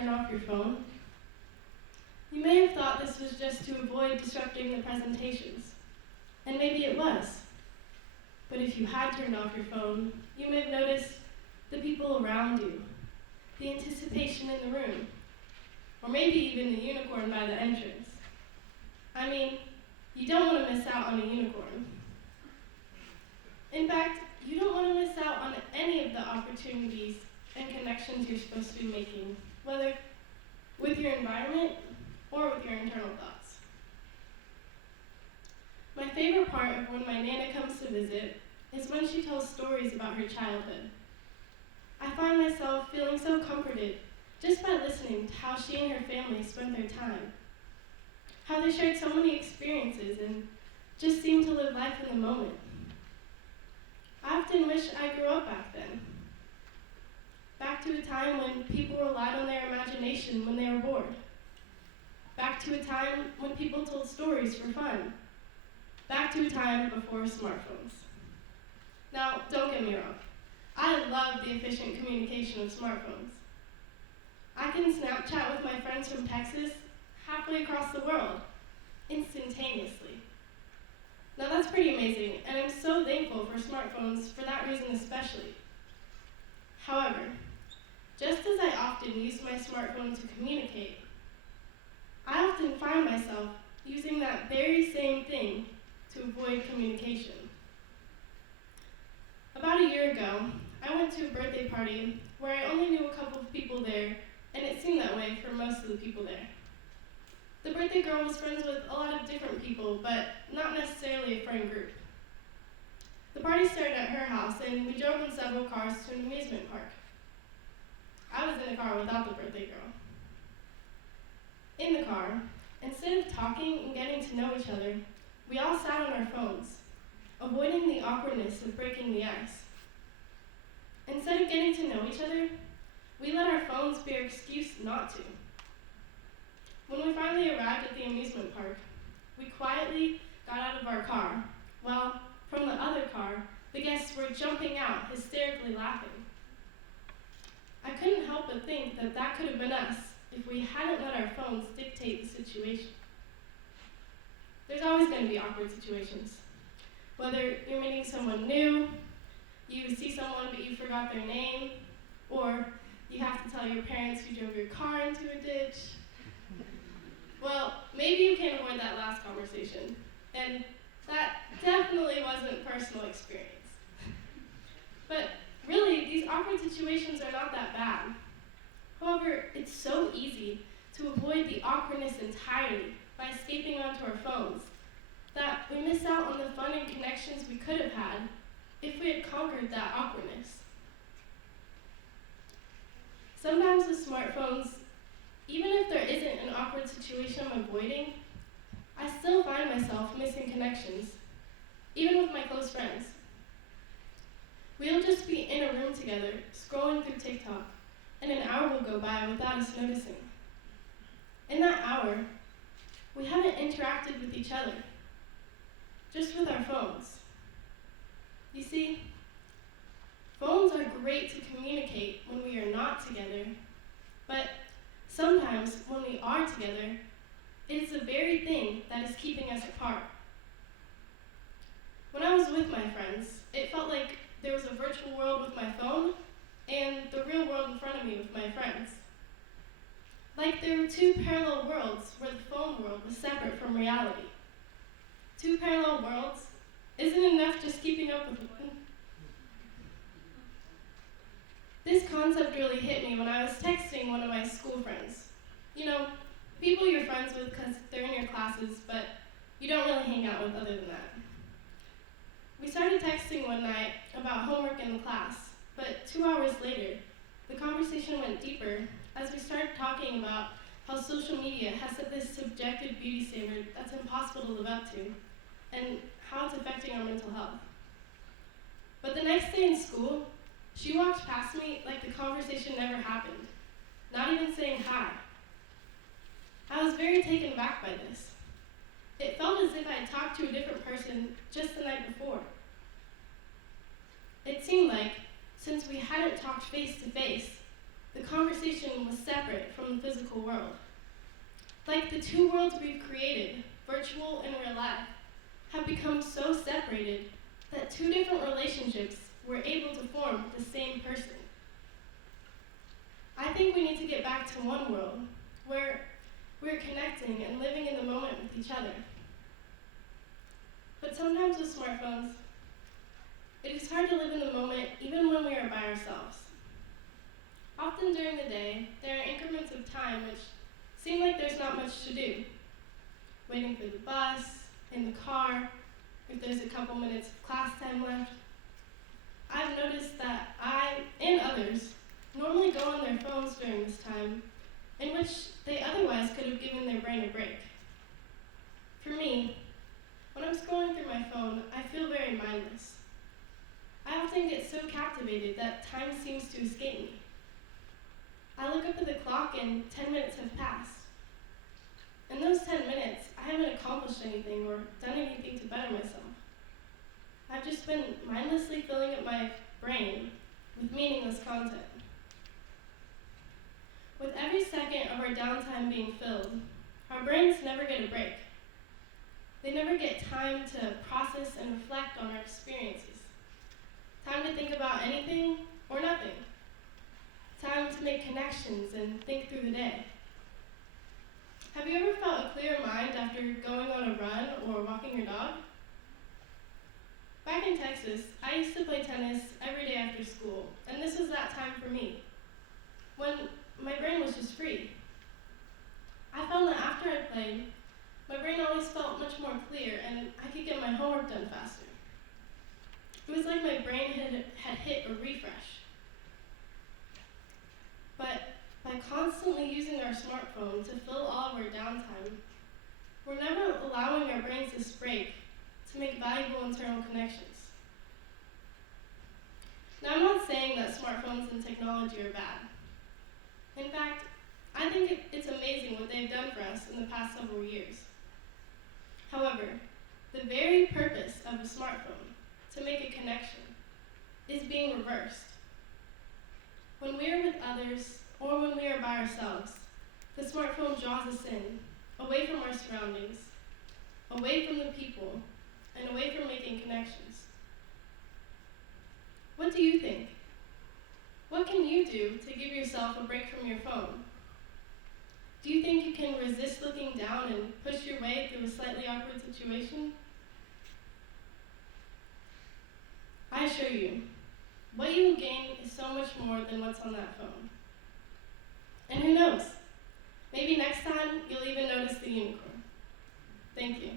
turn off your phone? You may have thought this was just to avoid disrupting the presentations, and maybe it was. But if you had turned off your phone, you may have noticed the people around you, the anticipation in the room, or maybe even the unicorn by the entrance. I mean, you don't want to miss out on a unicorn. In fact, you don't want to miss out on any of the opportunities and connections you're supposed to be making, whether with your environment or with your internal thoughts. My favorite part of when my Nana comes to visit is when she tells stories about her childhood. I find myself feeling so comforted just by listening to how she and her family spent their time, how they shared so many experiences and just seemed to live life in the moment. I often wish I grew up back then, back to a time when people relied on their imagination when they were bored, back to a time when people told stories for fun, back to a time before smartphones. Now, don't get me wrong, I love the efficient communication of smartphones. I can Snapchat with my friends from Texas halfway across the world, instantaneously. Now that's pretty amazing, and I'm so thankful for smartphones for that reason especially. However, just as I often use my smartphone to communicate, I often find myself using that very same thing to avoid communication. About a year ago, I went to a birthday party where I only knew a couple of people there, and it seemed that way for most of the people there. The birthday girl was friends with a lot of different people, but not necessarily a friend group. The party started at her house, and we drove in several cars to an amusement park. I was in a car without the birthday girl. In the car, instead of talking and getting to know each other, we all sat on our phones, avoiding the awkwardness of breaking the ice. Instead of getting to know each other, we let our phones be our excuse not to. When we finally arrived at the amusement park, we quietly got out of our car, while from the other car, the guests were jumping out, hysterically laughing. I couldn't help but think that that could have been us if we hadn't let our phones dictate the situation. There's always going to be awkward situations. Whether you're meeting someone new, you see someone but you forgot their name, or you have to tell your parents you drove your car into a ditch. Well, maybe you can avoid that last conversation, and that definitely wasn't personal experience. But really, these awkward situations are not that bad. However, it's so easy to avoid the awkwardness entirely by escaping onto our phones that we miss out on the fun and connections we could have had if we had conquered that awkwardness. Sometimes with smartphones, even if there isn't an awkward situation I'm avoiding, I still find myself missing connections, even with my close friends. We'll just be in a room together, scrolling through TikTok, and an hour will go by without us noticing. In that hour, we haven't interacted with each other, just with our phones. You see, phones are great to communicate when we are not together, but sometimes when we are together, it is the very thing that is keeping us apart. When I was with my friends, it felt like there was a virtual world with my phone and the real world in front of me with my friends. Like there were two parallel worlds where the phone world was separate from reality. Two parallel worlds isn't enough just keeping up with one. This concept really hit me when I was texting one of my school friends. You know, people you're friends with because they're in your classes, but you don't really hang out with other than that. We started texting one night about homework in the class, but 2 hours later, the conversation went deeper as we started talking about how social media has set this subjective beauty standard that's impossible to live up to, and how it's affecting our mental health. But the next day in school, she walked past me like the conversation never happened, not even saying hi. I was very taken aback by this. It felt as if I had talked to a different person just the night before. It seemed like, since we hadn't talked face to face, the conversation was separate from the physical world. Like the two worlds we've created, virtual and real life, have become so separated that two different relationships were able to form the same person. I think we need to get back to one world where we're connecting and living in the moment with each other. But sometimes with smartphones, it is hard to live in the moment even when we are by ourselves. Often during the day, there are increments of time which seem like there's not much to do. Waiting for the bus, in the car, if there's a couple minutes of class time left. I've noticed that I, and others, normally go on their phones during this time, in which they otherwise could have given their brain a break. For me, when I'm scrolling through my phone, I feel very mindless. I often get so captivated that time seems to escape me. I look up at the clock and 10 minutes have passed. In those 10 minutes, I haven't accomplished anything or done anything to better myself. I've just been mindlessly filling up my brain with meaningless content. With every second of our downtime being filled, our brains never get a break. They never get time to process and reflect on our experiences. Time to think about anything or nothing. Time to make connections and think through the day. Have you ever felt a clear mind after going on a run or walking your dog? Back in Texas, I used to play tennis every day after school, and this was that time for me, when my brain was just free. I found that after I played, my brain always felt much more clear and I could get my homework done faster. It was like my brain had hit a refresh. But by constantly using our smartphone to fill all of our downtime, we're never allowing our brains this break to make valuable internal connections. Now, I'm not saying that smartphones and technology are bad. In fact, I think it's amazing what they've done for us in the past several years. However, the very purpose of a smartphone, to make a connection, is being reversed. When we are with others, or when we are by ourselves, the smartphone draws us in, away from our surroundings, away from the people, and away from making connections. What do you think? What can you do to give yourself a break from your phone? Do you think you can resist looking down and push your way through a slightly awkward situation? I assure you, what you will gain is so much more than what's on that phone. And who knows? Maybe next time you'll even notice the unicorn. Thank you.